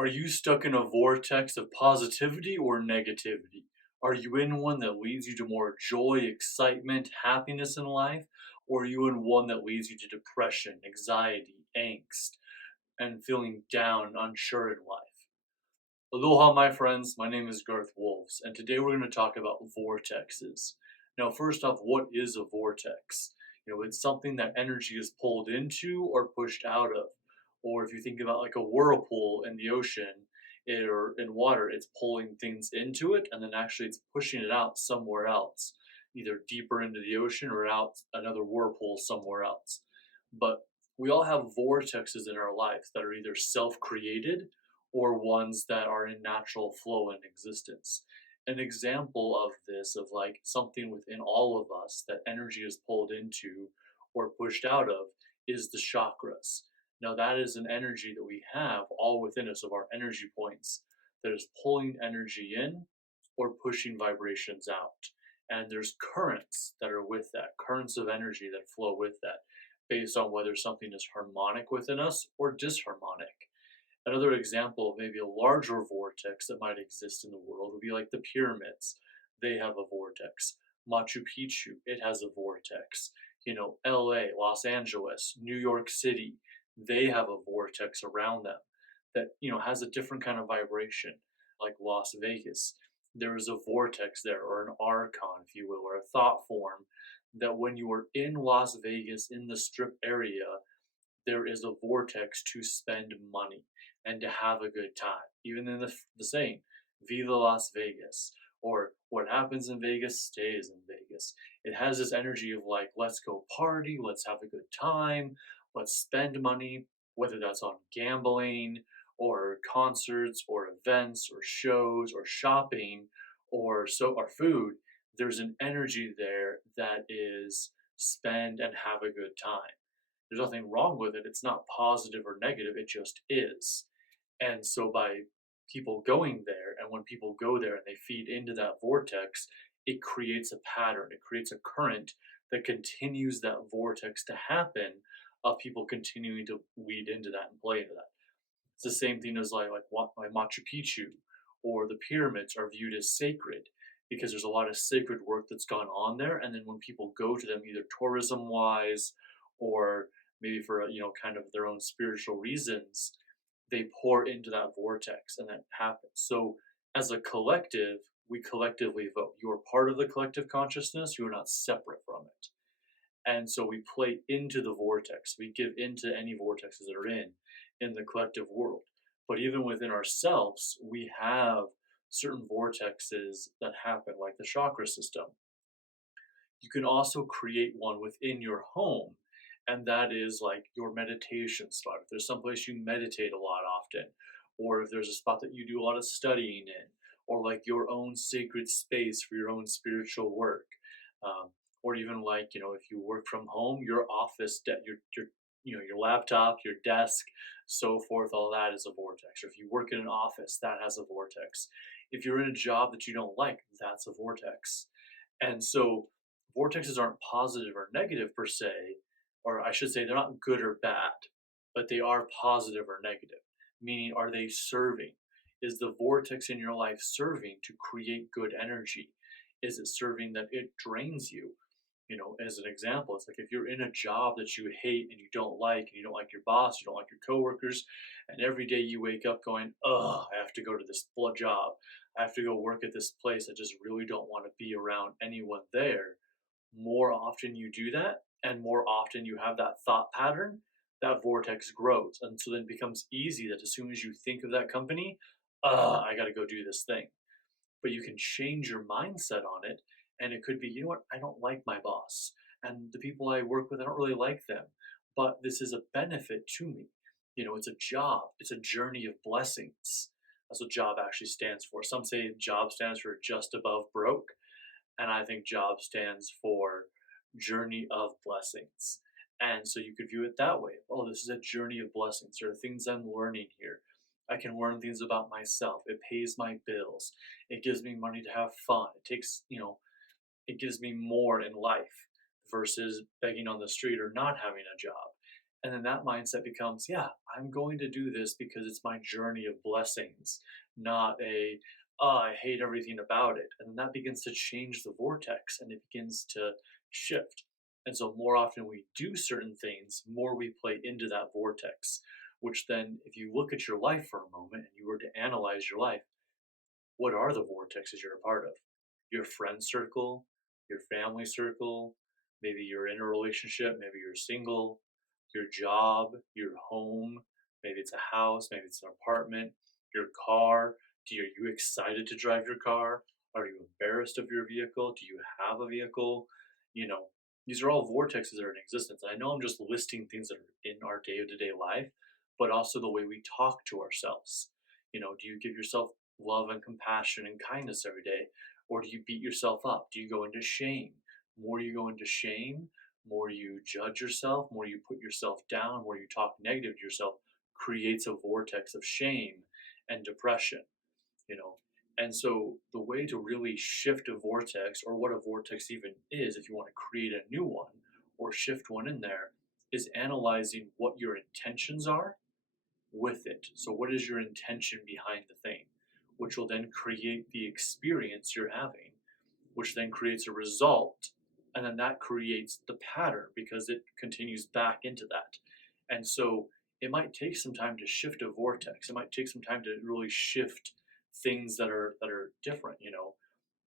Are you stuck in a vortex of positivity or negativity? Are you in one that leads you to more joy, excitement, happiness in life? Or are you in one that leads you to depression, anxiety, angst, and feeling down and unsure in life? Aloha, my friends. My name is Garth Wolves, and today we're going to talk about vortexes. Now, first off, what is a vortex? It's something that energy is pulled into or pushed out of. Or if you think about like a whirlpool in the ocean or in water, it's pulling things into it and then actually it's pushing it out somewhere else, either deeper into the ocean or out another whirlpool somewhere else. But we all have vortexes in our life that are either self created or ones that are in natural flow and existence. An example of this, of like something within all of us that energy is pulled into or pushed out of, is the chakras. Now, that is an energy that we have all within us of our energy points that is pulling energy in or pushing vibrations out. And there's currents that are with that, currents of energy that flow with that, based on whether something is harmonic within us or disharmonic. Another example of maybe a larger vortex that might exist in the world would be like the pyramids. They have a vortex. Machu Picchu, it has a vortex. LA, Los Angeles, New York City, they have a vortex around them that, has a different kind of vibration, like Las Vegas. There is a vortex there, or an archon, if you will, or a thought form that when you are in Las Vegas in the strip area, there is a vortex to spend money and to have a good time. Even in the saying, Viva Las Vegas, or what happens in Vegas stays in Vegas. It has this energy of like, let's go party, let's have a good time, let's spend money, whether that's on gambling or concerts or events or shows or shopping or food. There's an energy there that is spend and have a good time. There's nothing wrong with it. It's not positive or negative. It just is. And so by people going there, and when people go there and they feed into that vortex, it creates a pattern. It creates a current that continues that vortex to happen of people continuing to lead into that and play into that. It's the same thing as like Machu Picchu or the pyramids are viewed as sacred because there's a lot of sacred work that's gone on there. And then when people go to them, either tourism wise or maybe for kind of their own spiritual reasons, they pour into that vortex and that happens. So as a collective, we collectively vote. You are part of the collective consciousness. You are not separate from it. And so we play into the vortex. We give into any vortexes that are in the collective world. But even within ourselves, we have certain vortexes that happen, like the chakra system. You can also create one within your home, and that is like your meditation spot. If there's someplace you meditate a lot often, or if there's a spot that you do a lot of studying in, or like your own sacred space for your own spiritual work, or even like if you work from home, your office, your laptop, your desk, so forth, all that is a vortex. Or if you work in an office, that has a vortex. If you're in a job that you don't like, that's a vortex. And so vortexes aren't positive or negative per se, or I should say they're not good or bad, but they are positive or negative. Meaning, are they serving? Is the vortex in your life serving to create good energy? Is it serving that it drains you? As an example, it's like if you're in a job that you hate and you don't like, and you don't like your boss, you don't like your coworkers, and every day you wake up going, "Oh, I have to go to this job. I have to go work at this place. I just really don't want to be around anyone there." More often you do that, and more often you have that thought pattern, that vortex grows, and so then it becomes easy that as soon as you think of that company, I got to go do this thing. But you can change your mindset on it, and it could be, you know what, I don't like my boss, and the people I work with, I don't really like them, but this is a benefit to me. It's a job, it's a journey of blessings. That's what job actually stands for. Some say job stands for just above broke, and I think job stands for journey of blessings. And so you could view it that way. Oh, this is a journey of blessings. There are things I'm learning here. I can learn things about myself. It pays my bills. It gives me money to have fun. It gives me more in life versus begging on the street or not having a job. And then that mindset becomes, yeah, I'm going to do this because it's my journey of blessings, not a, oh, I hate everything about it. And then that begins to change the vortex and it begins to shift. And so, more often we do certain things, more we play into that vortex, which then, if you look at your life for a moment and you were to analyze your life, what are the vortexes you're a part of? Your friend circle, your family circle, maybe you're in a relationship, maybe you're single, your job, your home, maybe it's a house, maybe it's an apartment, your car. Are you excited to drive your car? Are you embarrassed of your vehicle? Do you have a vehicle? You know, these are all vortexes that are in existence. I know I'm just listing things that are in our day to day life, but also the way we talk to ourselves. Do you give yourself love and compassion and kindness every day? Or do you beat yourself up? Do you go into shame? More you go into shame, more you judge yourself, more you put yourself down, more you talk negative to yourself, creates a vortex of shame and depression, you know. And so the way to really shift a vortex, or what a vortex even is, if you want to create a new one or shift one in there, is analyzing what your intentions are with it. So, what is your intention behind the thing? Which will then create the experience you're having, which then creates a result. And then that creates the pattern because it continues back into that. And so, it might take some time to shift a vortex. It might take some time to really shift things that are different.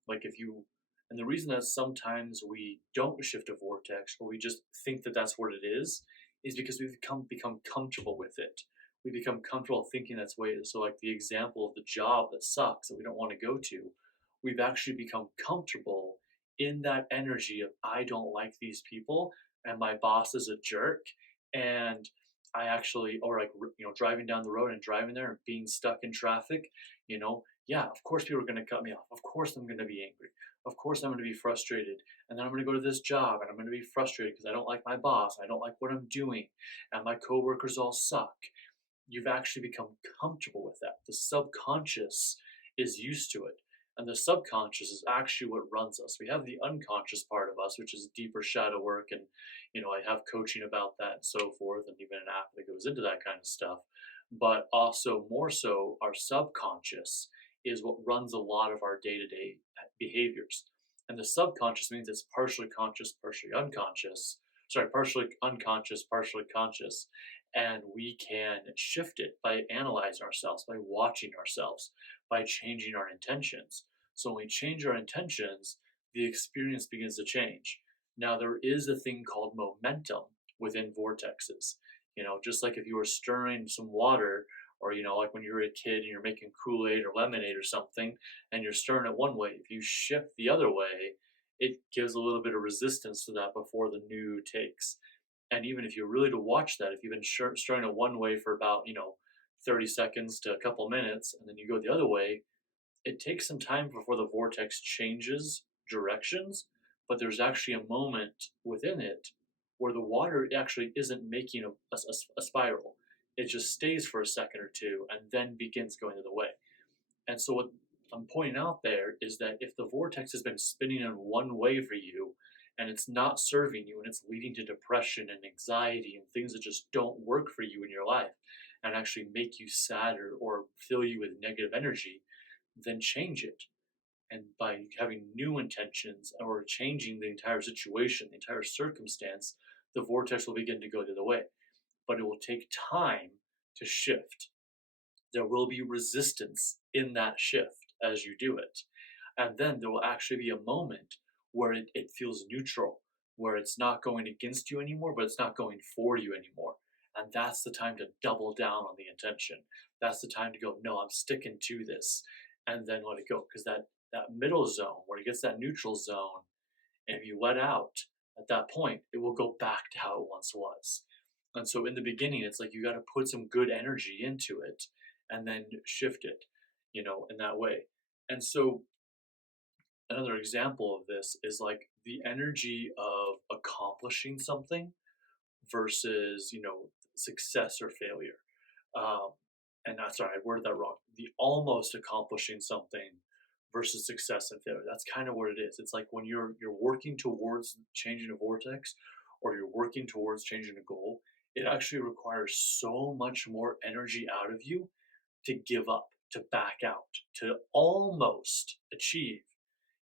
Like if you, and the reason that sometimes we don't shift a vortex or we just think that that's what it is because we've become comfortable with it. We become comfortable thinking that's the way it is. So like the example of the job that sucks that we don't want to go to, we've actually become comfortable in that energy of I don't like these people and my boss is a jerk, and I actually, or like driving down the road and driving there and being stuck in traffic, yeah, of course people are going to cut me off. Of course I'm going to be angry. Of course I'm going to be frustrated. And then I'm going to go to this job and I'm going to be frustrated because I don't like my boss. I don't like what I'm doing. And my coworkers all suck. You've actually become comfortable with that. The subconscious is used to it. And the subconscious is actually what runs us. We have the unconscious part of us, which is deeper shadow work. And, I have coaching about that and so forth, and even an app that goes into that kind of stuff. But also, more so, our subconscious is what runs a lot of our day to day behaviors. And the subconscious means it's partially conscious, partially unconscious. Sorry, partially unconscious, partially conscious. And we can shift it by analyzing ourselves, by watching ourselves, by changing our intentions. So when we change our intentions, the experience begins to change. Now, there is a thing called momentum within vortexes. Just like if you were stirring some water, or like when you were a kid and you're making Kool-Aid or lemonade or something, and you're stirring it one way, if you shift the other way, it gives a little bit of resistance to that before the new takes. And even if you're really to watch that, if you've been stirring it one way for about 30 seconds to a couple minutes, and then you go the other way, it takes some time before the vortex changes directions, but there's actually a moment within it where the water actually isn't making a spiral. It just stays for a second or two and then begins going the other way. And so, what I'm pointing out there is that if the vortex has been spinning in one way for you and it's not serving you and it's leading to depression and anxiety and things that just don't work for you in your life and actually make you sadder or fill you with negative energy, then change it. And by having new intentions or changing the entire situation, the entire circumstance, the vortex will begin to go the other way. But it will take time to shift. There will be resistance in that shift as you do it. And then there will actually be a moment where it feels neutral, where it's not going against you anymore, but it's not going for you anymore. And that's the time to double down on the intention. That's the time to go, no, I'm sticking to this, and then let it go. Because that middle zone, where it gets that neutral zone, and if you let out at that point, it will go back to how it once was. And so in the beginning, it's like you got to put some good energy into it and then shift it, in that way. And so another example of this is like the energy of accomplishing something versus, success or failure. Um, and that's sorry, I worded that wrong. The almost accomplishing something versus success and failure. That's kind of what it is. It's like when you're working towards changing a vortex or you're working towards changing a goal, It actually requires so much more energy out of you to give up, to back out, to almost achieve.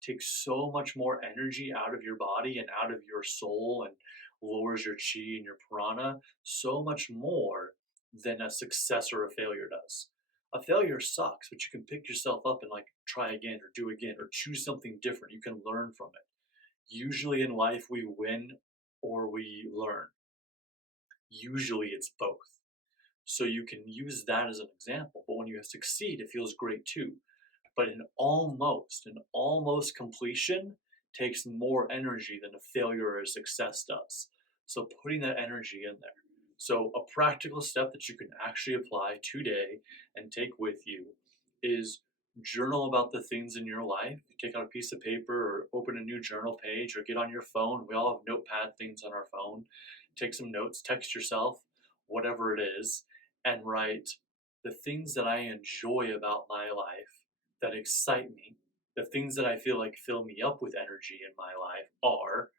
Takes so much more energy out of your body and out of your soul and lowers your chi and your prana so much more than a success or a failure does. A failure sucks, but you can pick yourself up and like try again or do again or choose something different. You can learn from it. Usually in life, we win or we learn. Usually it's both. So you can use that as an example. But when you succeed, it feels great too. But an almost completion takes more energy than a failure or a success does. So putting that energy in there. So a practical step that you can actually apply today and take with you is journal about the things in your life. Take out a piece of paper or open a new journal page or get on your phone. We all have notepad things on our phone. Take some notes, text yourself, whatever it is, and write the things that I enjoy about my life that excite me, the things that I feel like fill me up with energy in my life are,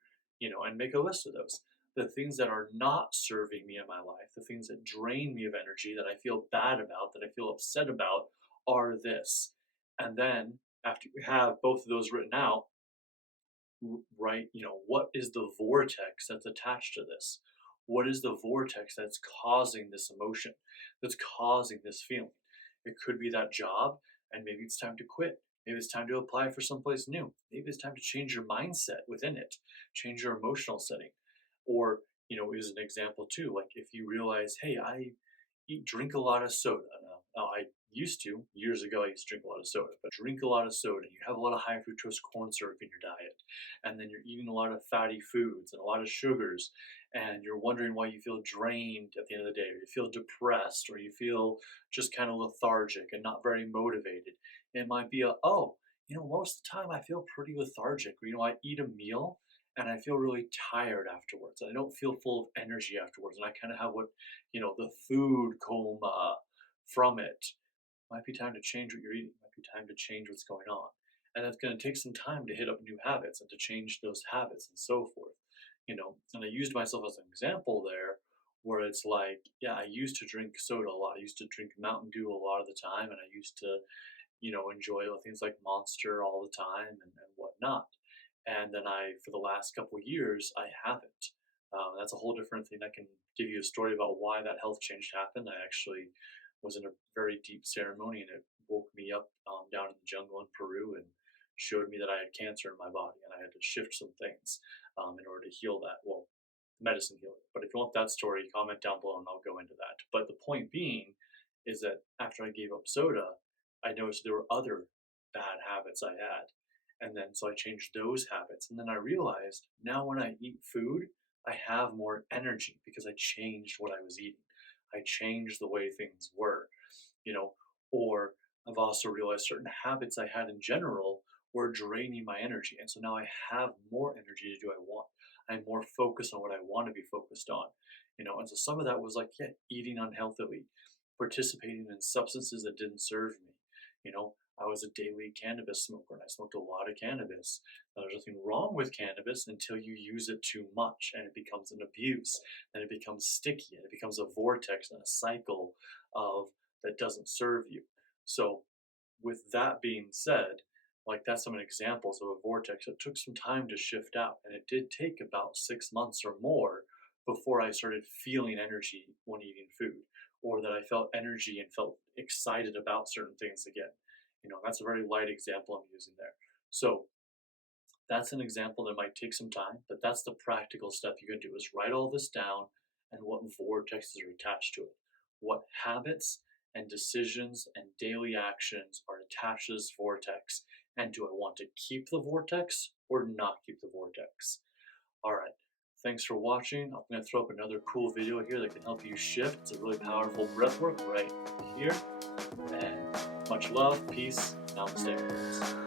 and make a list of those. The things that are not serving me in my life, the things that drain me of energy, that I feel bad about, that I feel upset about, are this. And then after you have both of those written out, right, what is the vortex that's attached to this? What is the vortex that's causing this emotion, that's causing this feeling? It could be that job, and maybe it's time to quit. Maybe it's time to apply for someplace new. Maybe it's time to change your mindset within it, change your emotional setting. Or, is an example too, like if you realize, hey, I drink a lot of soda. Now, I used to, years ago, I used to drink a lot of soda, but drink a lot of soda. You have a lot of high fructose corn syrup in your diet, and then you're eating a lot of fatty foods and a lot of sugars, and you're wondering why you feel drained at the end of the day, or you feel depressed, or you feel just kind of lethargic and not very motivated. It might be most of the time I feel pretty lethargic, or, I eat a meal and I feel really tired afterwards. I don't feel full of energy afterwards, and I kind of have the food coma from it. Might be time to change what you're eating. Might be time to change what's going on. And it's going to take some time to hit up new habits and to change those habits and so forth. And I used myself as an example there where it's like, yeah, I used to drink soda a lot. I used to drink Mountain Dew a lot of the time. And I used to, enjoy things like Monster all the time and whatnot. And then for the last couple of years, I haven't. That's a whole different thing. I can give you a story about why that health change happened. I actually was in a very deep ceremony, and it woke me up down in the jungle in Peru and showed me that I had cancer in my body, and I had to shift some things in order to heal that. Well, medicine healed it. But if you want that story, comment down below, and I'll go into that. But the point being is that after I gave up soda, I noticed there were other bad habits I had. And then so I changed those habits. And then I realized now when I eat food, I have more energy because I changed what I was eating. I changed the way things were, you know, or I've also realized certain habits I had in general were draining my energy. And so now I have more energy to do what I want. I'm more focused on what I want to be focused on, and so some of that was like, yeah, eating unhealthily, participating in substances that didn't serve me. I was a daily cannabis smoker and I smoked a lot of cannabis. Now, there's nothing wrong with cannabis until you use it too much and it becomes an abuse. Then it becomes sticky and it becomes a vortex and a cycle of that doesn't serve you. So, with that being said, like that's some examples of a vortex. It took some time to shift out, and it did take about 6 months or more before I started feeling energy when eating food, or that I felt energy and felt excited about certain things again. That's a very light example I'm using there. So that's an example that might take some time, but that's the practical step you can do is write all this down and what vortexes are attached to it. What habits and decisions and daily actions are attached to this vortex? And do I want to keep the vortex or not keep the vortex? All right. Thanks for watching. I'm going to throw up another cool video here that can help you shift. It's a really powerful breath work right here. And much love, peace, namaste.